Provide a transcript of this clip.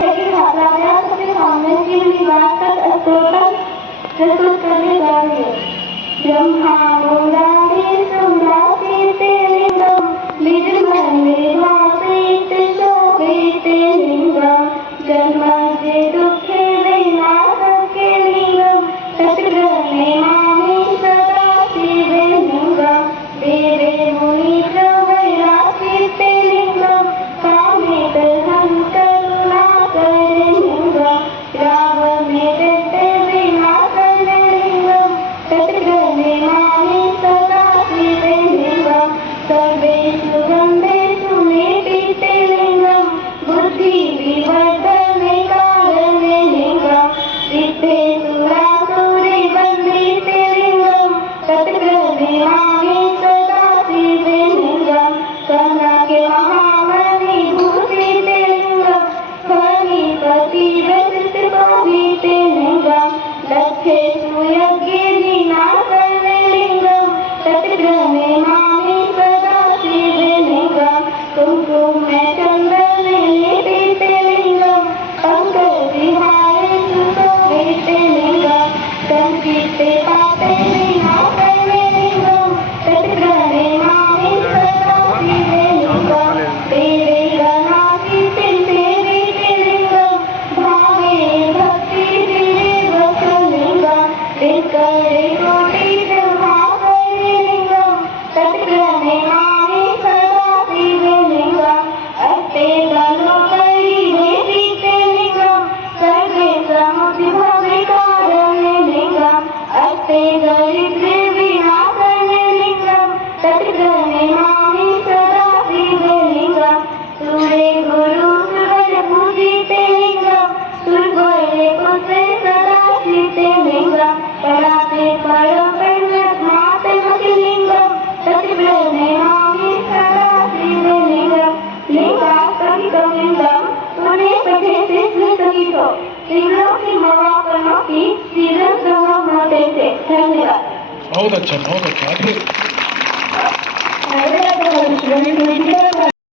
सबके सामने के निवास का स्त्रोत प्रस्तुत करने जा रही है। ब्रह्मा मुरारी सुमरासी लिंगम निर्मले भासीते शोभिते लिंगम जन्मजे दुखे विनाशके लिंगम तत्ग्रहे मामे सदा शिवे लिंगम देवे मुनि प्रवैरासीते लिंगम कामित हं करुणाकरे लिंगम रावणे दत्ते विनाशने लिंगम तत्ग्रहे मामे सदा शिवे लिंगम सर्वेषु गन्धेषु निपीते लिंगम बुद्धि विवर्धने कारणे लिंगम सिद्धेषु रासुरे वन्दिते लिंगम तत्ग्रहे मामे सदा शिवे लिंगम कनके महामणि भूषिते लिंगम फणिपति व्यथित शोभिते लिंगम लक्षेषु यज्ञे विनाशने लिंगम तत्ग्रहे मामे सदा शिवे लिंगम कुंकुमे चन्दने लेपिते लिंगम पंकजविहारेषु शोभिते लिंगम संकीर्ते पाते विनाशने लिंगम तत्ग्रहे मामे सदा शिवे लिंगम देवे गणातीते सेविते लिंगम भावे भक्ति विरेवस लिंगम त्रिकरे कोटि प्रभाकरे लिंगम तत्ग्रहे मामे सदा शिवे लिंगम अस्ते गणोपरि वेदिते लिंगम सर्वे समुद्भवे कारणे लिंगम अस्ते दरिद्रे विनाशने लिंगम तत्ग्रहे मामे सदा शिवे लिंगम सूरे गुरु सुवर पूजिते लिंगम सुरगोरे पुत्रे सदा शिते लिंगम पराते परम ब्रह्माते मति लिंगम तत्ग्रहे मामे सदा शिवे लिंगम लिंगास्तकितं लिंगम पुणे पठेते स्मृतगीतो त्रिलोकी मवापनोति शिरसहमतेते। धन्यवाद। बहुत अच्छा अद्भुत।